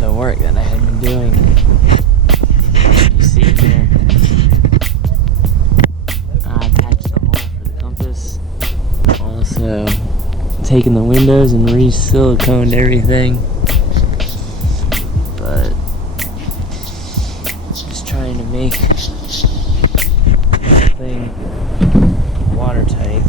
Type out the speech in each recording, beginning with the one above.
The work that I had been doing. You see here, I patched the hole for the compass. Also, taken the windows and re-siliconed everything. But just trying to make that thing watertight.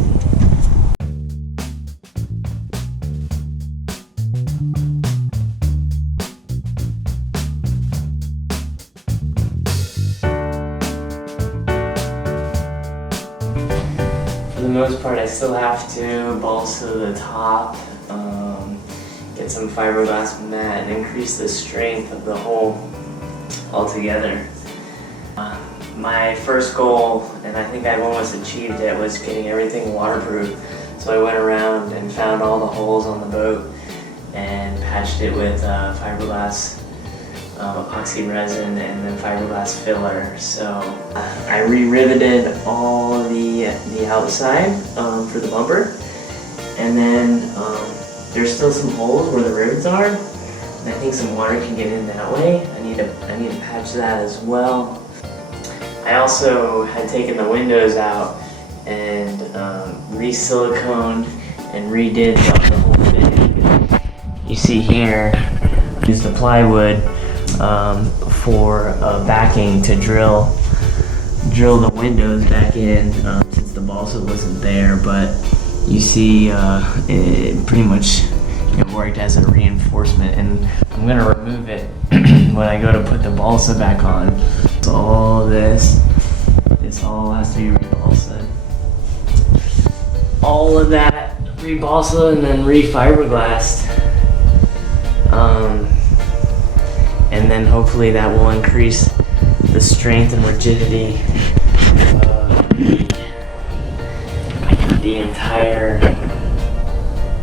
For the most part, I still have to balsa the top, get some fiberglass mat, and increase the strength of the hole altogether. My first goal, and I think I've almost achieved it, was getting everything waterproof. So I went around and found all the holes on the boat and patched it with fiberglass epoxy resin and then fiberglass filler. So I re-riveted all the outside for the bumper, and then there's still some holes where the rivets are, and I think some water can get in that way. I need to patch that as well. I also had taken the windows out and re-siliconed and redid the whole thing. You see here, used the plywood for backing to drill the windows back in since the balsa wasn't there, but you see it pretty much worked as a reinforcement, and I'm going to remove it when I go to put the balsa back on. So all this all has to be re-balsed. All of that re-balsa and then re-fiberglassed. And then hopefully that will increase the strength and rigidity of the entire,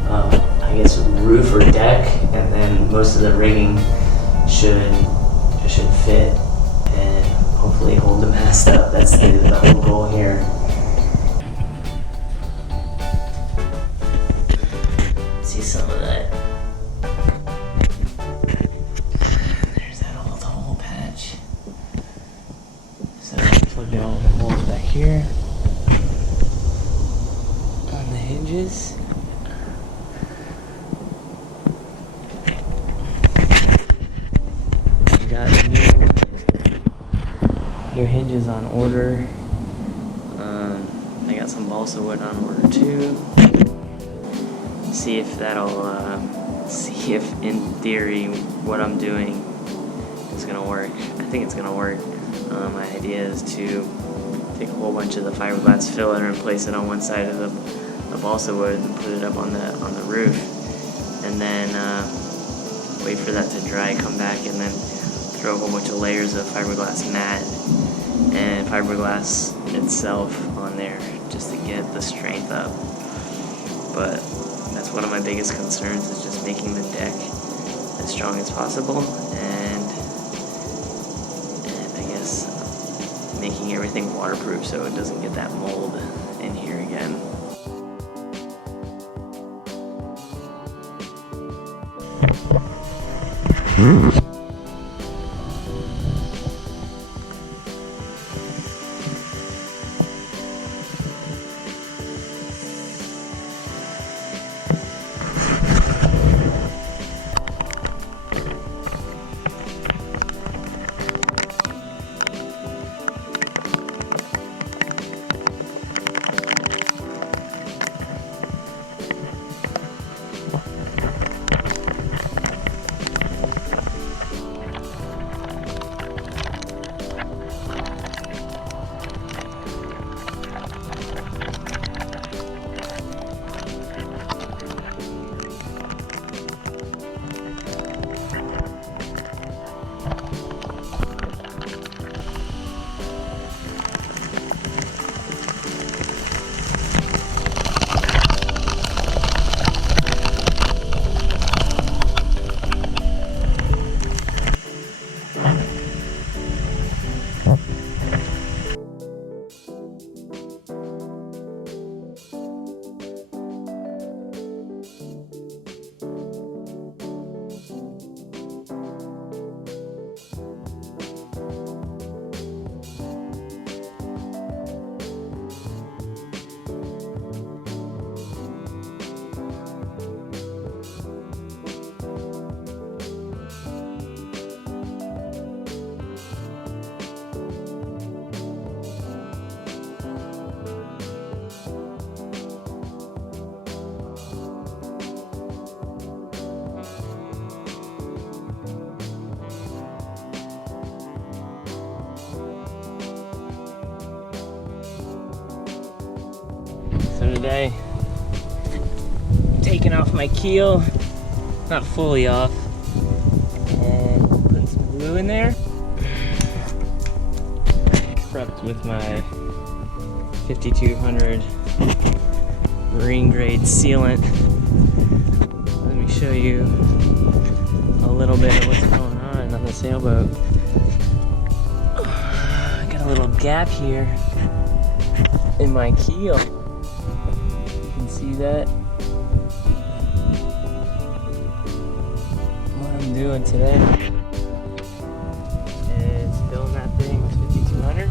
I guess, roof or deck, and then most of the rigging should fit and hopefully hold the mast up. That's the whole goal here. See some of that. There's that old hole patch. So I plugged in all the holes back here on the hinges. Got new hinges on order. I got some balsa wood on order too. See if see if in theory what I'm doing is gonna work. I think it's gonna work. My idea is to take a whole bunch of the fiberglass filler and place it on one side of the balsa wood and put it up on the roof, and then wait for that to dry, come back, and then throw a whole bunch of layers of fiberglass mat and fiberglass itself on there just to get the strength up. But that's one of my biggest concerns, is just making the deck as strong as possible, and I guess making everything waterproof so it doesn't get that mold in here again. So today, taking off my keel, not fully off, and putting some glue in there. Prepped with my 5200 marine grade sealant. Let me show you a little bit of what's going on the sailboat. I got a little gap here in my keel. You can see that. What I'm doing today is filling that thing with 5200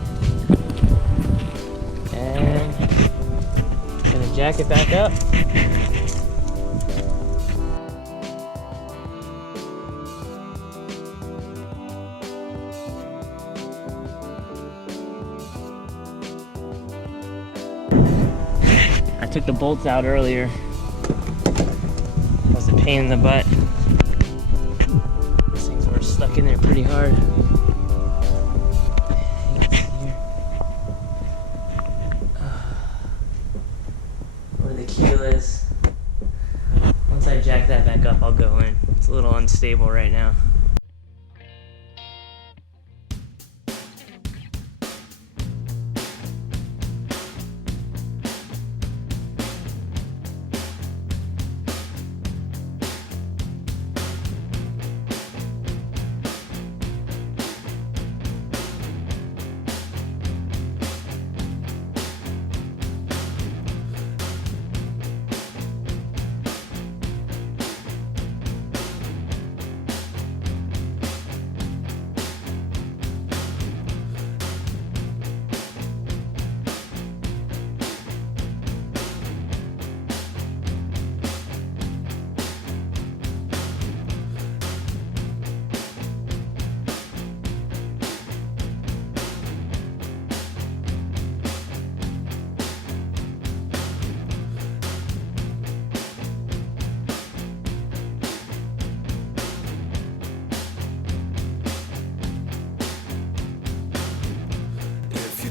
and gonna jack it back up. I took the bolts out earlier. That was a pain in the butt. These things were stuck in there pretty hard. Where the keel is. Once I jack that back up, I'll go in. It's a little unstable right now.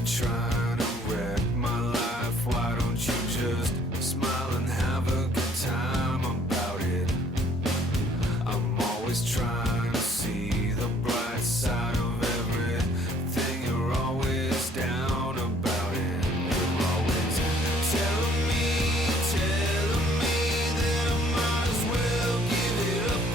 Trying to wreck my life, why don't you just smile and have a good time about it? I'm always trying to see the bright side of everything. You're always down about it. You're always telling me that I might as well give it up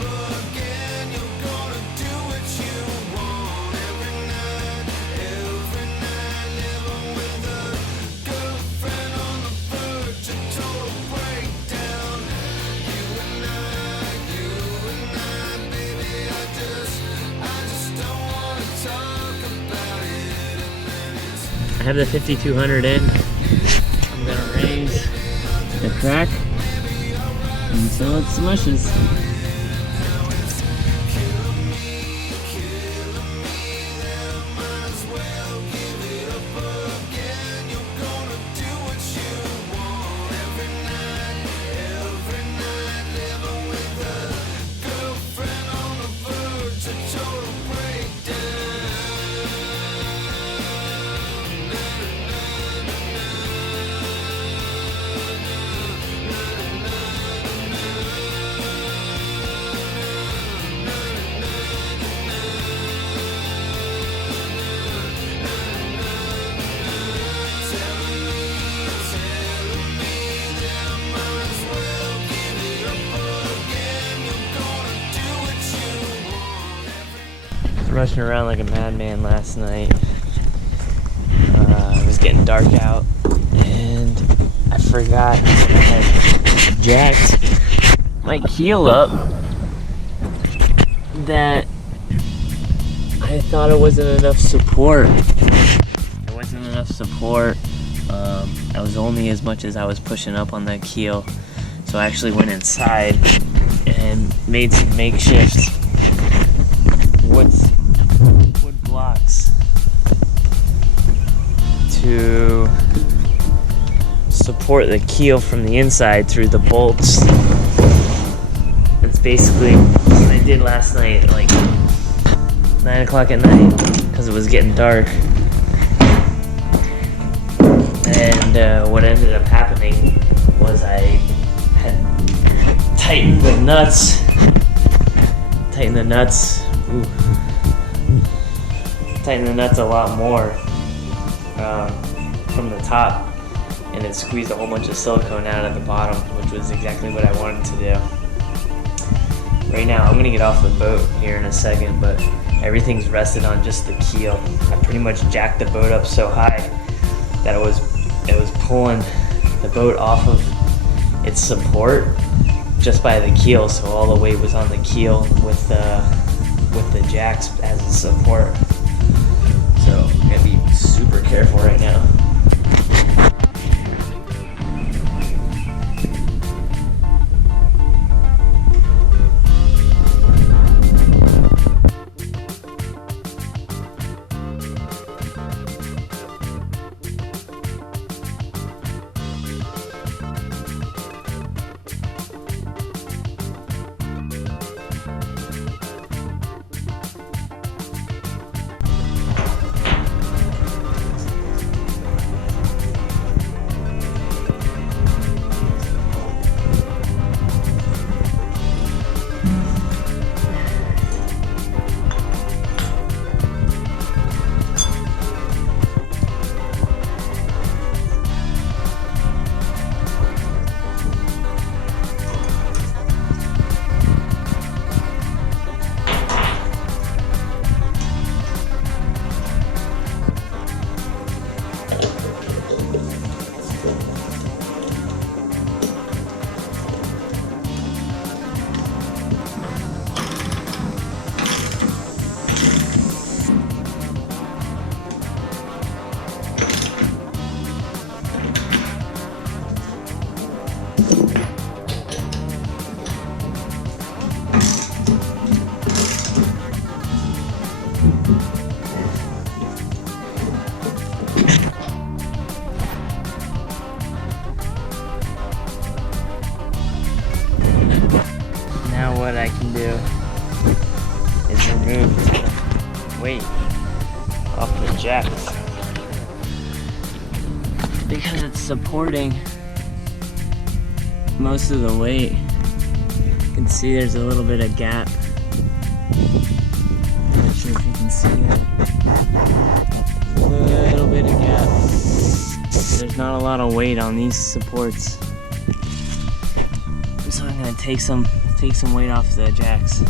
again. You're gonna do what you want every night, every night. Living with a girlfriend on the verge of total breakdown. You and I, baby, I just don't want to talk about it. And then it's I have the 5200 in. I'm gonna raise the crack until it smushes. Rushing around like a madman last night. It was getting dark out, and I forgot that I had jacked my keel up. That I thought it wasn't enough support. There wasn't enough support. I was only as much as I was pushing up on that keel, so I actually went inside and made some makeshift wood blocks to support the keel from the inside through the bolts. That's basically what I did last night at like 9 o'clock at night because it was getting dark. And And what ended up happening was I had tightened the nuts. Ooh. Tightened the nuts a lot more from the top, and it squeezed a whole bunch of silicone out at the bottom, which was exactly what I wanted to do. Right now, I'm gonna get off the boat here in a second, but everything's rested on just the keel. I pretty much jacked the boat up so high that it was pulling the boat off of its support just by the keel, so all the weight was on the keel with the jacks as a support. So I'm gonna be super careful right now. Now what I can do is remove the weight off the jack because it's supporting most of the weight. You can see there's a little bit of gap. Not sure if you can see that. A little bit of gap. There's not a lot of weight on these supports. So I'm gonna take some weight off the jacks.